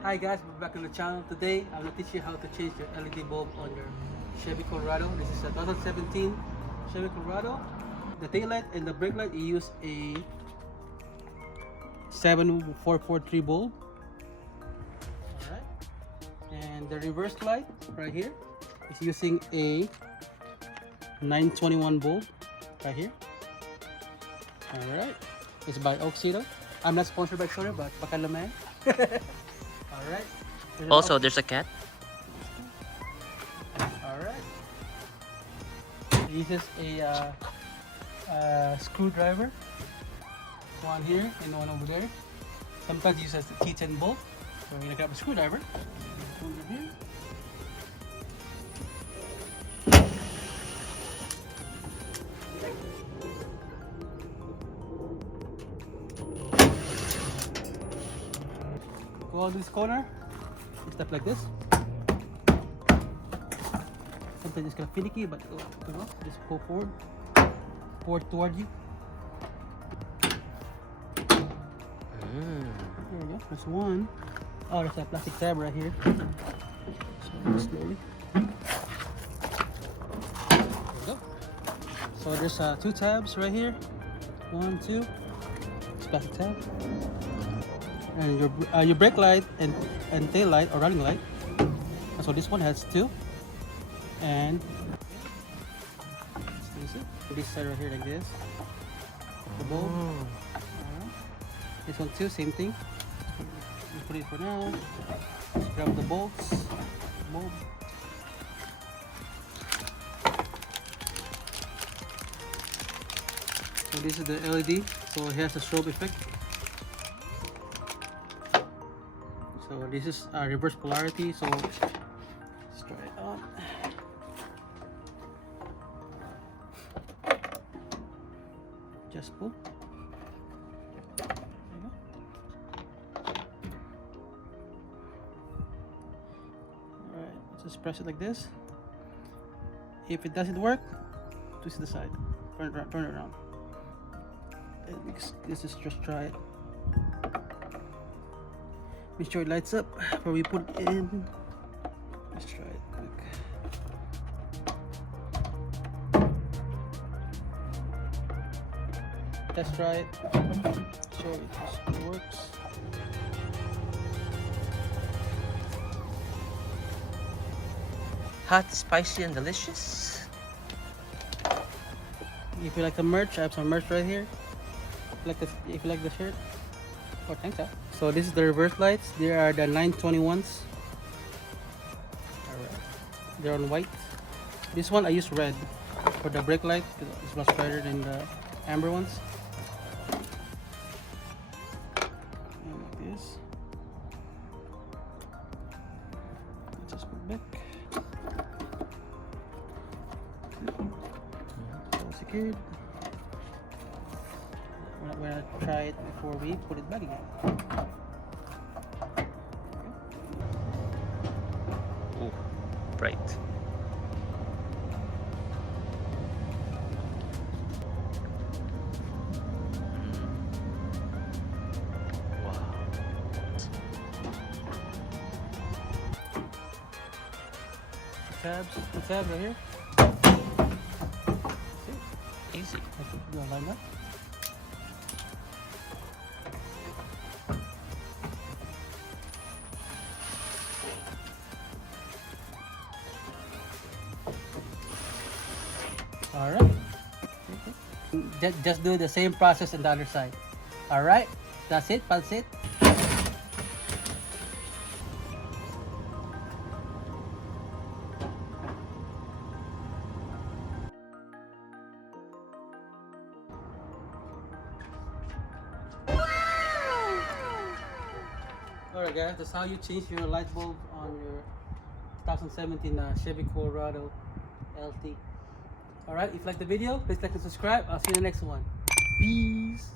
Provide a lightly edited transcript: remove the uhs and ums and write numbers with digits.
Hi guys, we're back on the channel. Today I'm going to teach you how to change your LED bulb on your Chevy Colorado. This is a 2017 Chevy Colorado. The tail light and the brake light, you use a 7443 bulb. Alright. And the reverse light right here is using a 921 bulb right here. Alright. It's by Oxido. I'm not sponsored by Soda, but pakalamay. Alright. Also, there's a cat. Alright. It uses a screwdriver. One here and one over there. Sometimes it uses the T10 bolt. So we're gonna grab a screwdriver. Put it here. Go on this corner, step like this. Sometimes it's kind of finicky, but just pull forward, toward you. There we go. There's one. Oh, there's a plastic tab right here. So slowly. There we go. So there's two tabs right here. One, two. It's plastic tab. And your brake light and tail light or running light. So this one has two. And this side right here like this. The bulb. This one too, same thing. We put it for now. Just grab the bolts. Bulb. So this is the LED. So it has a strobe effect. So this is reverse polarity, so let's try it on. Just pull. There you go. Alright, just press it like this. If it doesn't work, twist it aside. Turn it around. This is just try it. Make sure it lights up before we put it in. Let's try it quick. Let's try it. Show it just works. Hot, spicy, and delicious. If you like the merch, I have some merch right here. If you like the shirt. Oh, thanks. So this is the reverse lights. They are the 921s. Alright. They're on white. This one I use red for the brake light. It's much better than the amber ones. And like this. Just put back. So secured. We're gonna try it before we put it back again. Ooh, bright. Wow. The tabs right here. See? Easy. You wanna line that? Alright. Just do the same process on the other side. Alright. That's it. That's it. Alright guys, that's how you change your light bulb on your 2017 Chevy Colorado LT. Alright, if you like the video, please like and subscribe. I'll see you in the next one. Peace.